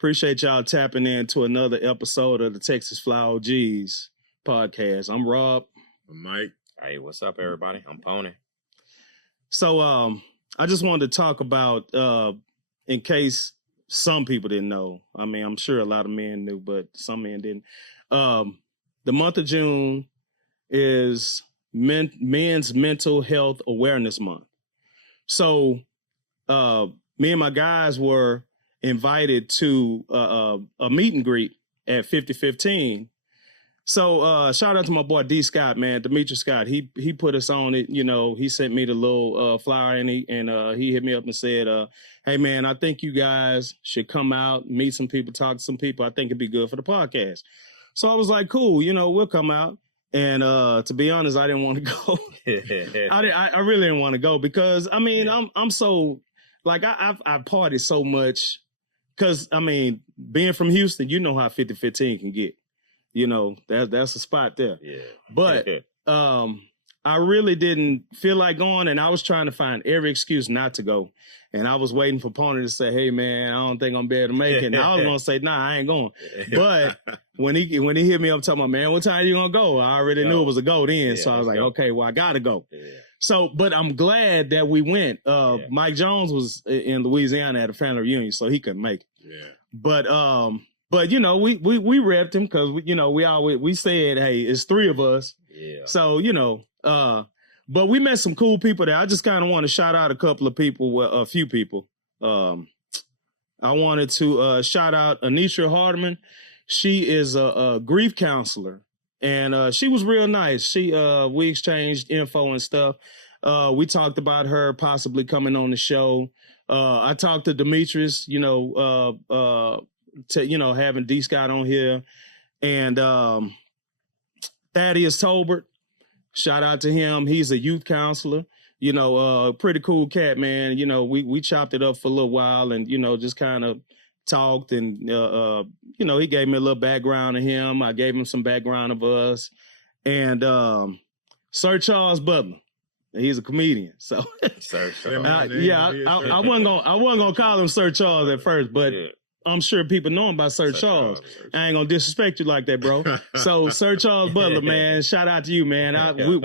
Appreciate y'all tapping into another episode of the Texas Fly OGs Podcast. I'm Rob. I'm Mike. Hey, what's up, everybody? I'm Pony. So I just wanted to talk about, in case some people didn't know, I mean, I'm sure a lot of men knew, but some men didn't. The month of June is Men's Mental Health Awareness Month. So me and my guys were invited to a meet and greet at 5015. So shout out to my boy D Scott, man, Demetri Scott. He put us on it. You know, he sent me the little flyer and he hit me up and said, hey man, I think you guys should come out, meet some people, talk to some people. I think it'd be good for the podcast. So I was like, cool, you know, we'll come out. And to be honest, I didn't want to go. I really didn't want to go because I mean, I'm so like I partied so much because I mean, being from Houston, you know how 5015 can get. You know, that's a spot there. Yeah. But I really didn't feel like going, and I was trying to find every excuse not to go. And I was waiting for Pony to say, hey, man, I don't think I'm be able to make it. And I was going to say, nah, I ain't going. But when he hit me up talking about, man, what time you going to go? I already knew it was a go then. Yeah, so I was like, okay, well, I got to go. Yeah. So, but I'm glad that we went. Mike Jones was in Louisiana at a family reunion, so he couldn't make it. Yeah. But you know, we repped him because we said, hey, it's three of us. Yeah. So, you know, but we met some cool people there. I just kind of want to shout out a few people. I wanted to shout out Anisha Hardeman. She is a grief counselor, and she was real nice. We exchanged info and stuff. We talked about her possibly coming on the show. I talked to Demetrius, having D Scott on here, and Thaddeus Tolbert, shout out to him. He's a youth counselor, pretty cool cat, man. We chopped it up for a little while and, just kind of talked and, he gave me a little background of him. I gave him some background of us, and Sir Charles Butler. He's a comedian, so I wasn't gonna call him Sir Charles at first, but I'm sure people know him by Sir Charles. I ain't gonna disrespect you like that, bro. So Sir Charles Butler, man, shout out to you, man.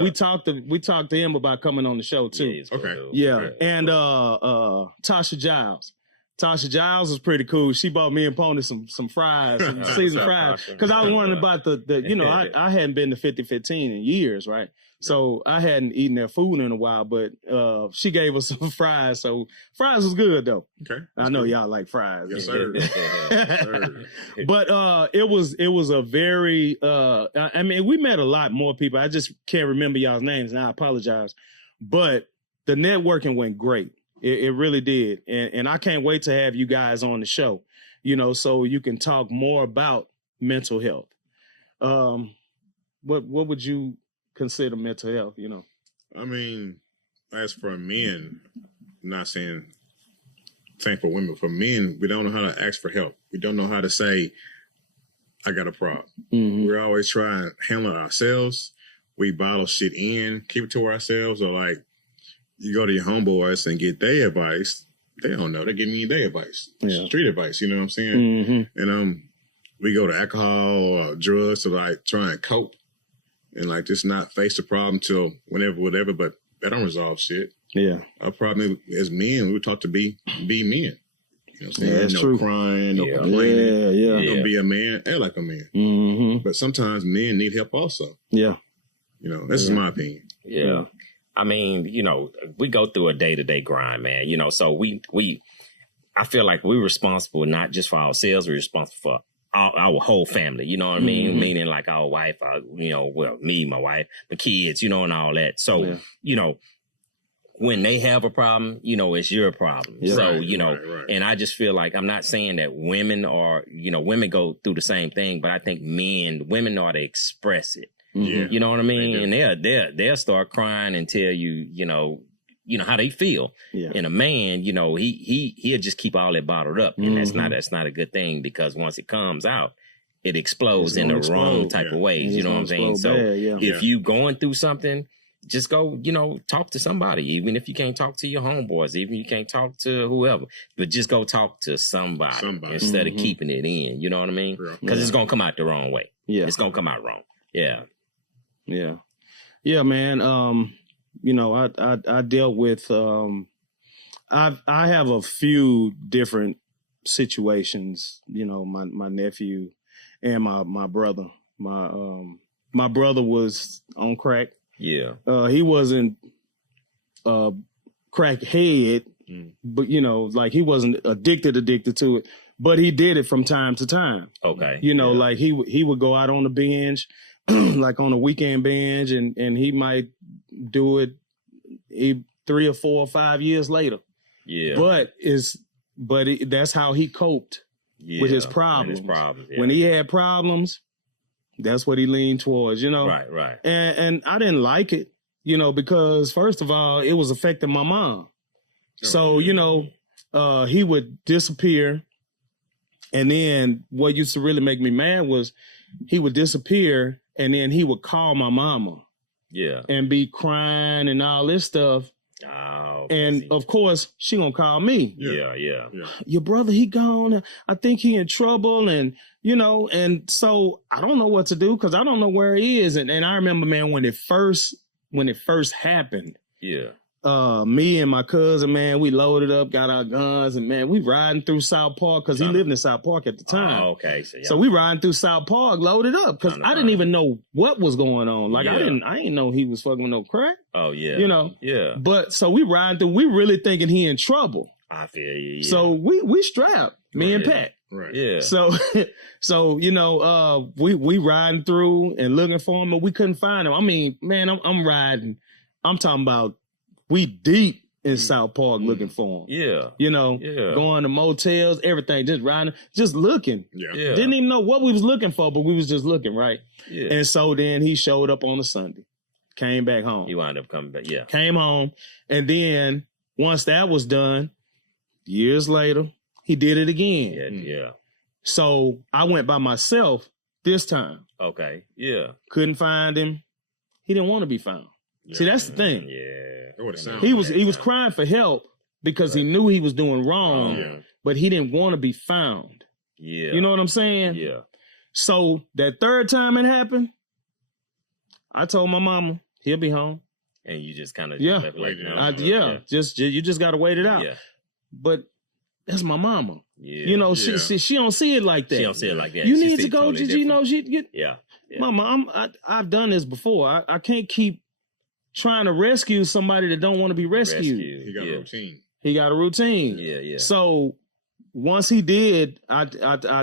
We talked to him about coming on the show too. Yeah. And Tasha Giles. Tasha Giles is pretty cool. She bought me and Pony some fries, some seasoned fries, because I was wondering about I hadn't been to 5015 in years, right? So I hadn't eaten their food in a while, but she gave us some fries. So fries was good though. Okay, I know y'all like fries. Yes, sir. But it was a very. I mean, we met a lot more people. I just can't remember y'all's names, and I apologize. But the networking went great. It really did, and I can't wait to have you guys on the show. So you can talk more about mental health. What would you consider mental health? I mean, as for men, I'm not saying same for women. For men, we don't know how to ask for help. We don't know how to say, I got a problem. Mm-hmm. We're always trying to handle it ourselves. We bottle shit in, keep it to ourselves, or like you go to your homeboys and get their advice. They don't know. They give me their advice. Yeah. Street advice, you know what I'm saying? Mm-hmm. And we go to alcohol or drugs to like try and cope. And like just not face the problem till whatever, but that don't resolve shit. Yeah. Our problem as men, we were taught to be men. You know what I'm saying? Yeah, that's no true. Crying, no complaining. Yeah. Don't be a man, act like a man. Mm-hmm. But sometimes men need help also. Yeah. This is my opinion. Yeah. I mean, we go through a day-to-day grind, man. So I feel like we're responsible not just for ourselves, we're responsible for our whole family, you know what I mean? Mm-hmm. Meaning like our wife, me, my wife, the kids, and all that. So, when they have a problem, it's your problem. Yeah, so, right. And I just feel like I'm not saying that women women go through the same thing, but I think women ought to express it. Mm-hmm. You know what I mean? And they'll start crying and tell you, how they feel. Yeah. And a man, he'll just keep all that bottled up. And that's not a good thing, because once it comes out, it explodes in the wrong type of ways. You know what I'm saying? So if you going through something, just go, talk to somebody, even if you can't talk to your homeboys, even if you can't talk to whoever, but just go talk to somebody. Instead of keeping it in. You know what I mean? Because it's going to come out the wrong way. Yeah. It's going to come out wrong. Yeah. Yeah. Yeah, man. I dealt with, I have a few different situations, my nephew and my brother. My brother was on crack. Yeah. He wasn't crackhead, but like he wasn't addicted to it, but he did it from time to time. Okay. Like he would go out on the binge, like on a weekend binge, and he might do it 3 or 4 or 5 years later. Yeah. But that's how he coped with his problems. When he had problems, that's what he leaned towards, Right. And I didn't like it, because first of all, it was affecting my mom. So, he would disappear. And then what used to really make me mad was he would disappear and then he would call my mama. Yeah. And be crying and all this stuff. Oh, and of course, she gonna call me. Yeah. Your brother, he gone. I think he in trouble, and and so I don't know what to do because I don't know where he is. And I remember, man, when it first happened. Yeah. Me and my cousin, man, we loaded up, got our guns, and man, we riding through South Park because he lived in South Park at the time. Oh, okay. So we riding through South Park, loaded up, because I didn't even know what was going on. Like I didn't know he was fucking with no crack. Oh yeah. Yeah. But so we riding through, we really thinking he in trouble. I feel you. Yeah. So we strapped, me and Pat. Right. Yeah. So we riding through and looking for him, but we couldn't find him. I mean, man, I'm riding. I'm talking about. We deep in South Park looking for him. Yeah. Going to motels, everything, just riding, just looking. Yeah. Didn't even know what we was looking for, but we was just looking, right? Yeah. And so then he showed up on a Sunday, came back home. He wound up coming back, yeah. Came home, and then once that was done, years later, he did it again. Yeah. So I went by myself this time. Okay, yeah. Couldn't find him. He didn't want to be found. Yeah. See, that's the thing. Yeah. He was crying for help because he knew he was doing wrong, but he didn't want to be found. Yeah. You know what I'm saying? Yeah. So that third time it happened, I told my mama, he'll be home. And you just kind of you just got to wait it out. Yeah. But that's my mama. Yeah. She don't see it like that. She don't see it like that. You need to go, totally yeah. Mama, I've done this before. I can't keep trying to rescue somebody that don't want to be rescued. He got a routine. He got a routine. Yeah. So once he did, I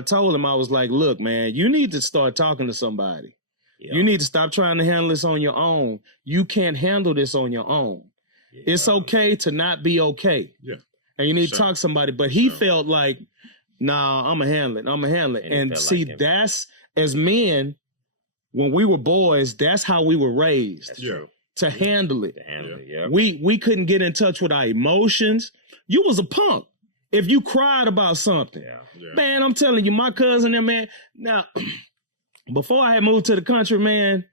told him, I was like, look, man, you need to start talking to somebody. Yeah. You need to stop trying to handle this on your own. You can't handle this on your own. Yeah. It's okay to not be okay. Yeah. And you need to talk to somebody. But he felt like, nah, I'm going to handle it. And see, that's, as men, when we were boys, that's how we were raised. Yeah. To handle it. Yeah. We couldn't get in touch with our emotions. You was a punk if you cried about something. Yeah. Man, I'm telling you, my cousin there, man. Now, before I had moved to the country, man,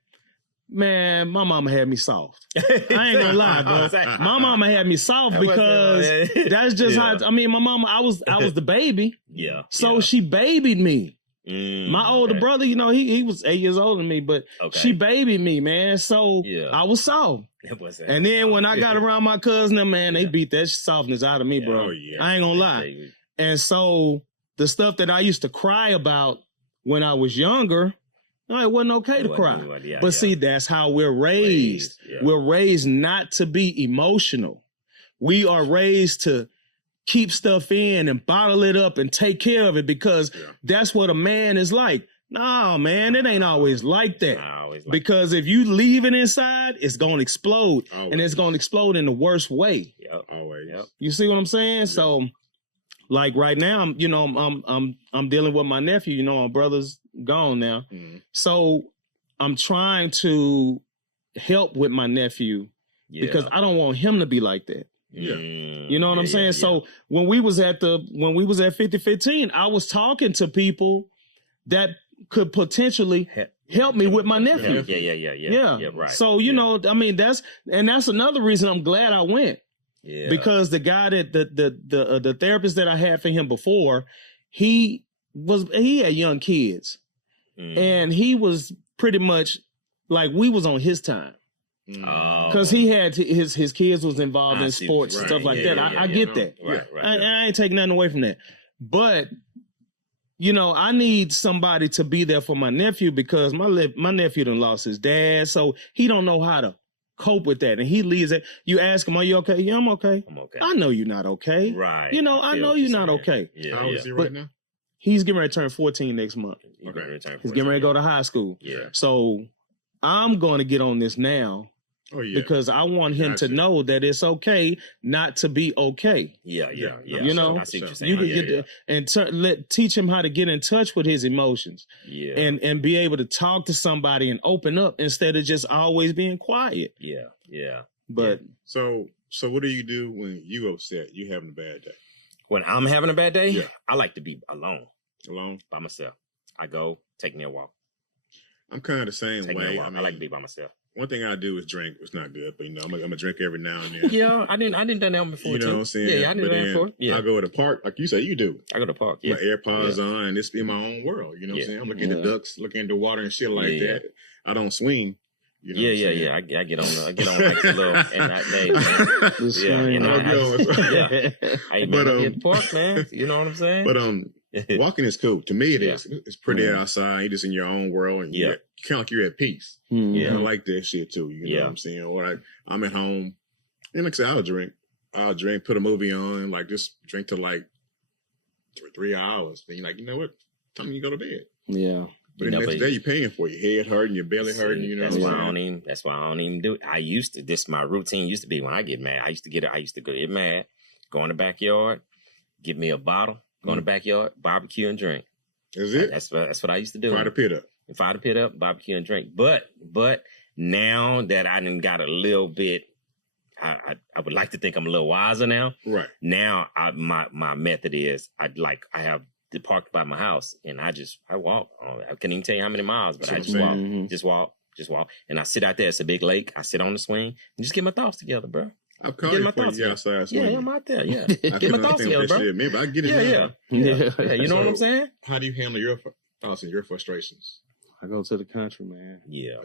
my mama had me soft. I ain't gonna lie, bro. My mama had me soft because that's just how. My mama, I was the baby. Yeah. So she babied me. My older brother, he was 8 years older than me, but she babied me, man. So I was soft. And then when I got around my cousin, man, they beat that softness out of me, bro. Oh, yeah. I ain't gonna lie. And so the stuff that I used to cry about when I was younger, it wasn't okay to cry. But see, that's how we're raised. We're raised not to be emotional. We are raised to keep stuff in and bottle it up and take care of it because that's what a man is like. No, man, it ain't always like that. Because if you leave it inside, it's going to explode. Always. And it's going to explode in the worst way. Yep. Always. Yep. You see what I'm saying? Yep. So, like right now, I'm dealing with my nephew. My brother's gone now. Mm-hmm. So I'm trying to help with my nephew because I don't want him to be like that. Yeah. You know what I'm saying? Yeah. So when we was at 5015, I was talking to people that could potentially help me with my nephew. Yeah. Right. So, you know, I mean, that's another reason I'm glad I went. Yeah. Because the guy that the therapist that I had for him before, he had young kids. And he was pretty much like we was on his time. Because he had his kids was involved in sports and stuff like that. I get that. Right. I ain't taking nothing away from that. But, you know, I need somebody to be there for my nephew because my nephew done lost his dad. So he don't know how to cope with that. And he leaves it. You ask him, are you okay? Yeah, I'm okay. I know you're not okay. Right. You know, I know you're not okay. Yeah. How old is he right now? He's getting ready to turn 14 next month. Okay. He's getting ready to go to high school. Yeah. So I'm going to get on this now. Oh, yeah. Because I want him to know that it's okay not to be okay. Yeah. You know, I see what you're saying. And teach him how to get in touch with his emotions. Yeah. And be able to talk to somebody and open up instead of just always being quiet. Yeah. But so what do you do when you upset? You having a bad day? When I'm having a bad day, I like to be alone By myself. I go take me a walk. I'm kind of the same way. I like to be by myself. One thing I do is drink. It's not good, but you know, I'm gonna drink every now and then. Yeah, I didn't do that before. You know what I'm saying? Yeah, I did that before. Yeah, I go to the park, like you say you do. I go to the park. Yeah, my AirPods on, and this be my own world. You know what I'm saying? I'm looking at the ducks, looking at the water and shit like that. I don't swing. You know yeah. I get on like the little and that day. I get the park, man. You know what I'm saying? But walking is cool. To me, it is. It's pretty outside. You're just in your own world, and you kind of like you're at peace. I like that shit too. You know what I'm saying? Or I'm at home, and like I said, I'll drink, put a movie on, like just drink till like 3 hours. Then you're like, you know what? Time you go to bed. Yeah. But the next day you're paying for your head hurting, your belly hurting. You know, that's why I don't even do it. I used to. This my routine used to be when I get mad. I used to get mad, go in the backyard, get me a bottle, go in the backyard, barbecue and drink. Is it? That's what I used to do. Fire the pit up. Fire the pit up, barbecue and drink. But now that I done got a little bit, I would like to think I'm a little wiser now. Right. Now my method is I have the park by my house and I walk. I can't even tell you how many miles, but I just walk, and I sit out there. It's a big lake. I sit on the swing and just get my thoughts together, bro. I've called you for you outside. Yeah, I'm out there. Yeah, get my thoughts together, bro. Maybe I get it. Yeah. You know what I'm saying? How do you handle your thoughts and your frustrations? I go to the country, man. Yeah,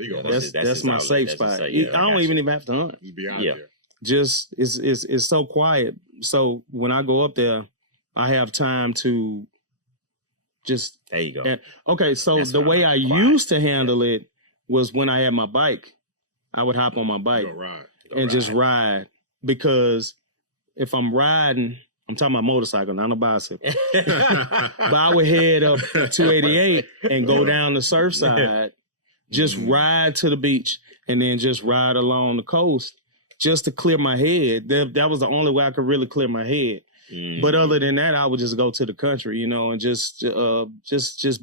that's my safe spot. I don't even have to hunt. Just be out there. Just it's so quiet. So when I go up there, I have time to just. There you go. Okay, so the way I used to handle it was when I had my bike. I would hop on my bike and just ride, because if I'm riding, I'm talking about motorcycle, not a bicycle. But I would head up 288 and go down the surf side, just ride to the beach, and then just ride along the coast just to clear my head. That was the only way I could really clear my head. But other than that, I would just go to the country, you know, and just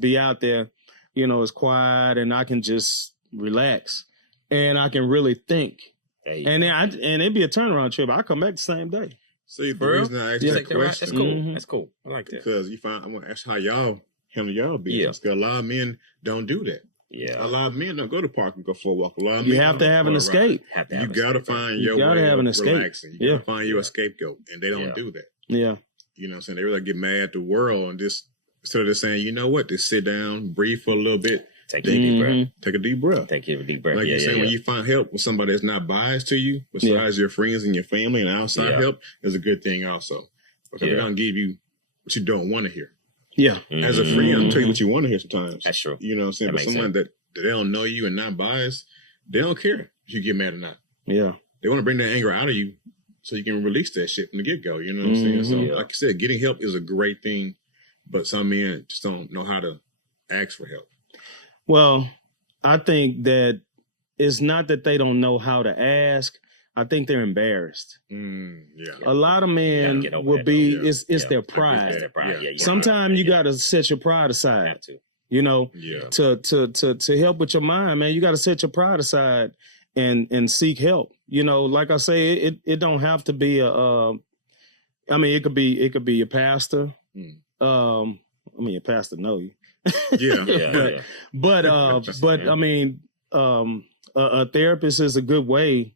be out there. You know, it's quiet and I can just relax and I can really think. And it'd be a turnaround trip. I come back the same day. See, the reason I asked that question. That's cool. That's cool. I like that. Because I'm going to ask how y'all handle y'all business. Because a lot of men don't do that. Yeah. A lot of men don't go to the park and go for a walk. A lot of you men have to have an escape. You got to find your way of relaxing. You got to find your scapegoat. And they don't do that. Yeah. You know what I'm saying? They really get mad at the world and just instead of just saying, you know what, just sit down, breathe for a little bit. Take a deep breath. Take a deep breath. Take a deep breath. Like you're saying, when you find help with somebody that's not biased to you, besides your friends and your family, and outside help is a good thing also. Because they're going to give you what you don't want to hear. Yeah. As a friend, I'm telling you what you want to hear sometimes. That's true. You know what I'm saying? But someone that they don't know you and not biased, they don't care if you get mad or not. Yeah. They want to bring that anger out of you so you can release that shit from the get-go. You know what I'm saying? So, like I said, getting help is a great thing, but some men just don't know how to ask for help. Well, I think that it's not that they don't know how to ask. I think they're embarrassed. A lot of men will be, it's their pride. Sometimes you got to set your pride aside. You know, to help with your mind, man, you got to set your pride aside and seek help. You know, like I say, it don't have to be it could be a pastor, I mean, your pastor know you. Yeah. But I mean, a therapist is a good way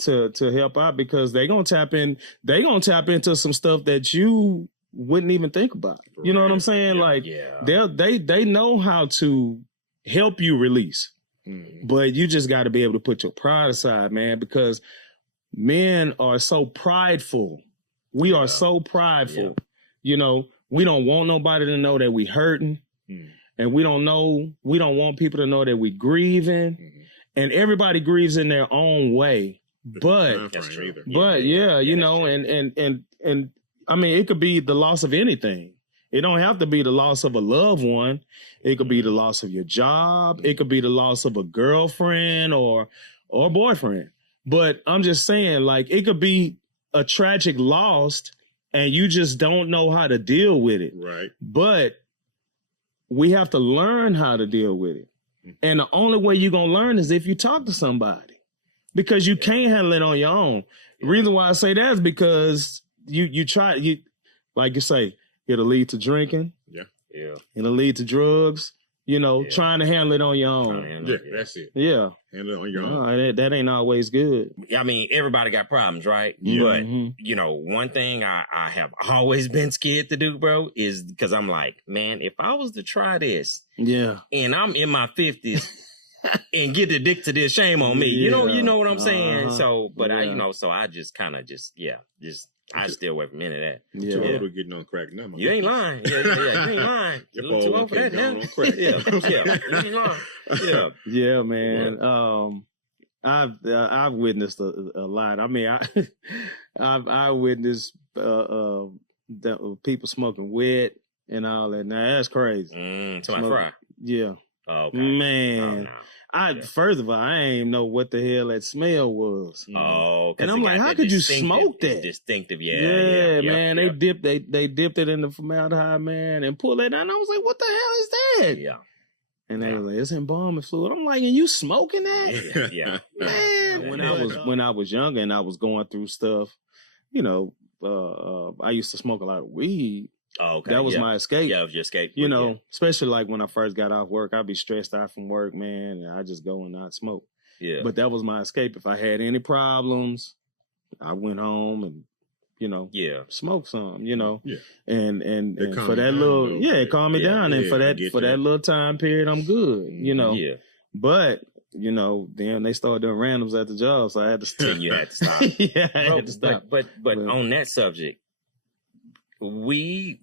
to help out because they're gonna tap into some stuff that you wouldn't even think about. You know what I'm saying? Like they know how to help you release. But you just got to be able to put your pride aside, man, because men are so prideful. We are so prideful. You know, we don't want nobody to know that we hurting. And we don't want people to know that we grieving. And everybody grieves in their own way. But you know, and I mean, it could be the loss of anything. It don't have to be the loss of a loved one. It could be the loss of your job. It could be the loss of a girlfriend or boyfriend. But I'm just saying, like, it could be a tragic loss and you just don't know how to deal with it. Right. But we have to learn how to deal with it. And the only way you're going to learn is if you talk to somebody because you can't handle it on your own. The reason why I say that is because you like you say, it'll lead to drinking. Yeah. It'll lead to drugs. You know, trying to handle it on your own. That's it. Yeah. Handle it on your own. That ain't always good. I mean, everybody got problems, right? But, you know, one thing I have always been scared to do, bro, is because I'm like, man, if I was to try this and I'm in my 50s and get addicted to this, shame on me. You know what I'm saying? So, but I just kind of I stay away from any of that. Yeah. Too old to getting on crack now. You ain't lying. You ain't lying. You're too old for that now. On crack. You ain't lying. Yeah, man. I've witnessed a lot. I mean, I witnessed people smoking wet and all that. Now that's crazy. To my fry. Yeah. Oh, okay. Man. First of all, I ain't even know what the hell that smell was. Oh, and I'm like, how could you smoke that? Distinctive, man. They dipped it in the formaldehyde, man, and pulled it down. I was like, what the hell is that? Yeah. And they were like, it's embalming fluid. I'm like, and you smoking that? Yeah. Man, when I was younger and I was going through stuff, you know, I used to smoke a lot of weed. Oh, okay. That was my escape. Yeah, it was your escape. You know, especially like when I first got off work, I'd be stressed out from work, man, and I just go and not smoke. Yeah. But that was my escape. If I had any problems, I went home and, you know, smoke some, you know. Yeah. And for that little, it calmed me down. And for that little time period, I'm good, you know. Yeah. But, you know, then they started doing randoms at the job, so I had to stop. You had to stop. I had to stop. But on that subject, weed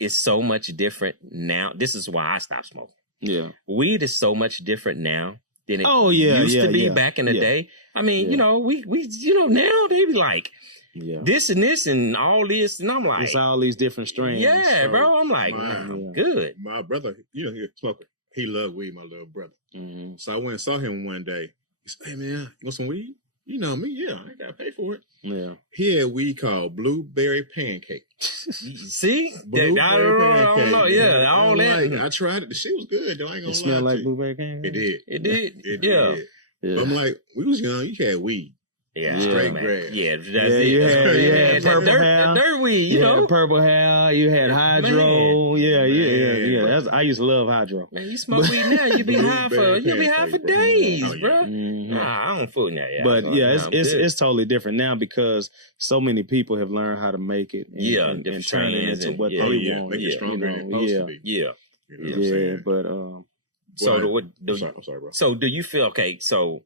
is so much different now. This is why I stopped smoking. Yeah. Weed is so much different now than it used to be back in the day. I mean, you know, we now they be like this and this and all this. And I'm like, it's all these different strains. Yeah, so, bro. I'm like, I'm good. My brother, you know, he's a smoker. He loved weed, my little brother. Mm-hmm. So I went and saw him one day. He said, hey, man, you want some weed? You know me, I ain't got to pay for it. Yeah. He had weed called blueberry pancake. See? I don't know. Yeah, all that. Like, I tried it. The shit was good, though. I ain't gonna lie. It smelled like blueberry pancake? It did. It did. I'm like, we was young, you had weed. Yeah, straight grass. Yeah, that's it. You had purple hair, dirt weed. You know, purple hair. You had hydro. Yeah. I used to love hydro. Man, you smoke weed now, you be high for days, bro. Mm-hmm. Nah, I don't fool now. But it's totally different now because so many people have learned how to make it. And turn it into what they want. Make it stronger than it's supposed to be. Yeah. You know what I'm saying? But I'm sorry, bro. So do you feel okay? So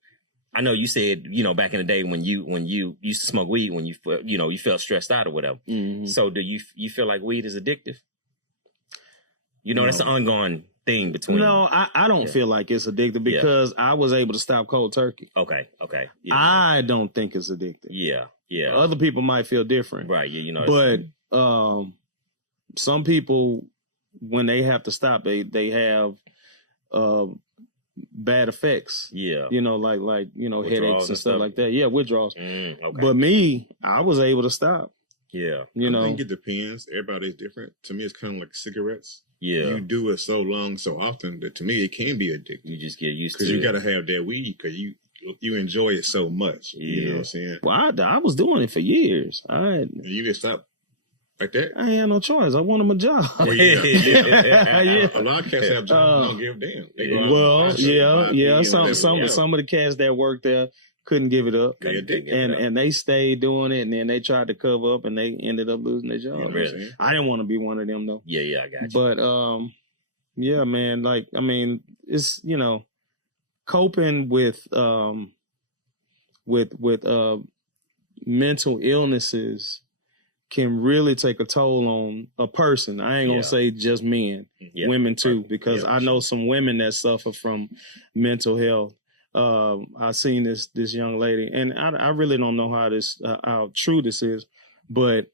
I know you said, you know, back in the day when you used to smoke weed, when you felt stressed out or whatever. Mm-hmm. So do you feel like weed is addictive? You know, that's an ongoing thing between. No, I don't feel like it's addictive because I was able to stop cold turkey. Okay. Yeah. I don't think it's addictive. Yeah. Other people might feel different. Right. Yeah. You know. But some people, when they have to stop, they have bad effects. Yeah. You know, like you know, headaches and stuff like that. Yeah, withdrawals. Okay. But me, I was able to stop. Yeah. You know. I think it depends. Everybody's different. To me, it's kind of like cigarettes. Yeah. You do it so long, so often that to me, it can be addictive. You just get used to it. Because you got to have that weed because you enjoy it so much. Yeah. You know what I'm saying? Well, I was doing it for years. And you just stop Like that? I ain't had no choice. I want him a job. Well, Yeah. A lot of cats have jobs don't give a damn. They go out Some of the cats that work there couldn't give it up. And they stayed doing it, and then they tried to cover up, and they ended up losing their job. Really? I didn't want to be one of them, though. Yeah, I got you. But, yeah, man, like, I mean, it's, you know, coping with mental illnesses can really take a toll on a person. I ain't gonna say just men, women too, because I know some women that suffer from mental health. I seen this young lady, and I really don't know how true this is, but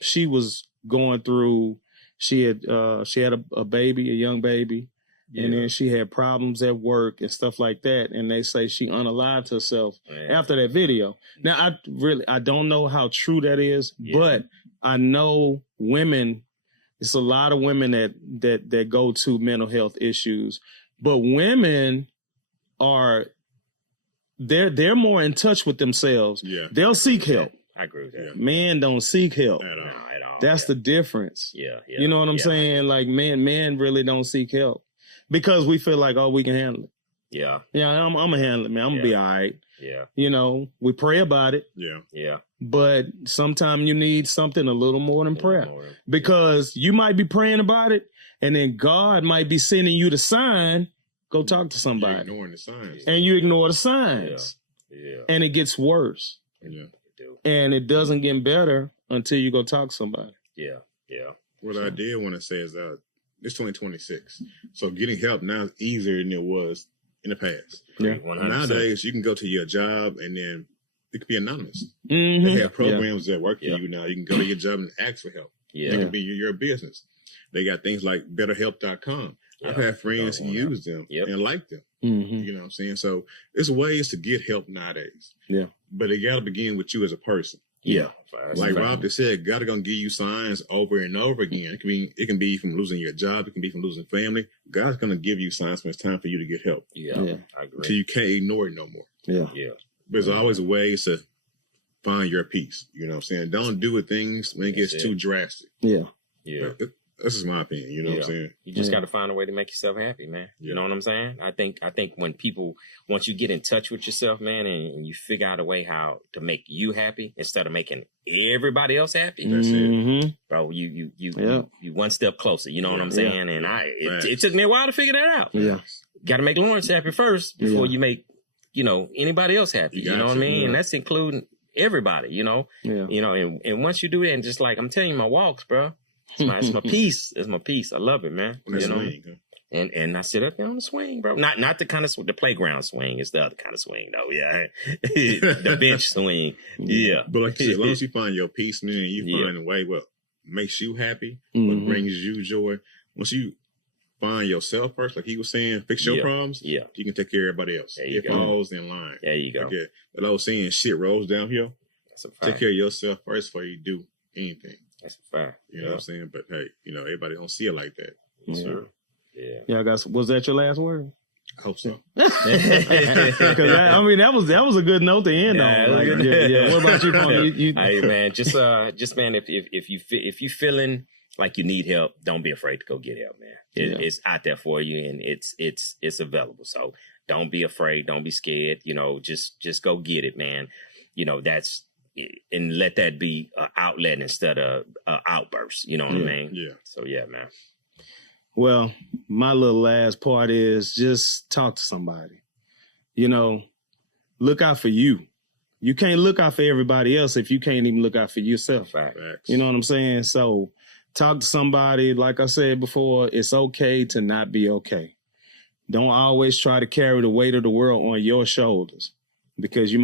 she was going through. She had a baby, a young baby. Yeah. And then she had problems at work and stuff like that. And they say she unalived herself after that video. Now, I don't know how true that is, but I know women, it's a lot of women that go to mental health issues, but women they're more in touch with themselves. Yeah. They'll seek help. I agree with that. Men don't seek help. At all. That's the difference. Yeah. You know what I'm saying? Like men really don't seek help. Because we feel like, we can handle it. Yeah. Yeah, I'm going to handle it, man. I'm going to be all right. Yeah. You know, we pray about it. Yeah. Yeah. But sometimes you need something a little more than prayer. Because you might be praying about it, and then God might be sending you the sign, go talk to somebody. You're ignoring the signs. And you ignore the signs. Yeah. And it gets worse. Yeah. And it doesn't get better until you go talk to somebody. Yeah. Yeah. What I did want to say is it's 2026. So getting help now is easier than it was in the past. Yeah. 100%. Nowadays, you can go to your job and then it could be anonymous. Mm-hmm. They have programs that work for you now. You can go to your job and ask for help. Yeah. It could be your business. They got things like betterhelp.com. I've had friends use them and like them. Mm-hmm. You know what I'm saying? So there's ways to get help nowadays. Yeah. But it got to begin with you as a person. Yeah. Like Rob just said, God is going to give you signs over and over again. It can be from losing your job. It can be from losing family. God's going to give you signs when it's time for you to get help. Yeah. I agree. So you can't ignore it no more. Yeah. There's always ways to find your peace. You know what I'm saying? Don't do it things when it gets too drastic. Yeah. This is my opinion. You know what I'm saying? You just got to find a way to make yourself happy, man. You know what I'm saying? I think when people, once you get in touch with yourself, man, and you figure out a way how to make you happy instead of making everybody else happy, that's it, bro. You one step closer. You know what I'm saying? And it took me a while to figure that out. Yeah, got to make Lawrence happy first before you make anybody else happy. You know what I mean? And that's including everybody. You know, and once you do that, and just like I'm telling you, my walks, bro. It's my peace. It's my peace. I love it, man. Swing, huh? And I sit up there on the swing, bro. Not the kind of the playground swing. It's the other kind of swing, though. Yeah, the bench swing. Yeah. But like you said, as long as you find your peace, man, you find a way what makes you happy, what brings you joy. Once you find yourself first, like he was saying, fix your problems. Yeah, you can take care of everybody else. It falls in line. There you go. Like that old saying, shit rolls downhill. That's a fact. Take care of yourself first before you do anything. That's a fact. You know what I'm saying? But hey, everybody don't see it like that. Yes, sir. Yeah. Yeah, was that your last word? I hope so. Because I mean, that was a good note to end on. Like, What about you, Tony? Hey, man, just man, if you feeling like you need help, don't be afraid to go get help, man. It's out there for you, and it's available. So don't be afraid. Don't be scared. Just go get it, man. And let that be an outlet instead of an outburst. You know what I mean? Yeah. So, yeah, man. Well, my little last part is just talk to somebody. Look out for you. You can't look out for everybody else if you can't even look out for yourself. Facts. You know what I'm saying? So talk to somebody. Like I said before, it's okay to not be okay. Don't always try to carry the weight of the world on your shoulders. Because you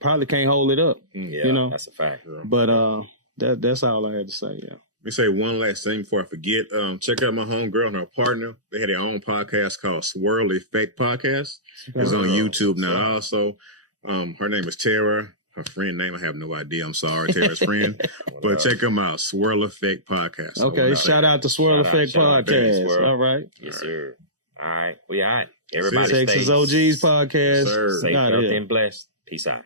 probably can't hold it up. Yeah, that's a fact. But that's all I had to say. Yeah. Let me say one last thing before I forget. Check out my homegirl and her partner. They had their own podcast called Swirl Effect Podcast. It's on YouTube now. Also, her name is Tara. Her friend name, I have no idea. I'm sorry, Tara's friend. But check them out. Swirl Effect Podcast. Okay, shout out to Swirl Effect Podcast. All right. Yes, sir. All right. We all right. Everybody Texas OGs Podcast. Safe, healthy, and blessed. Peace out.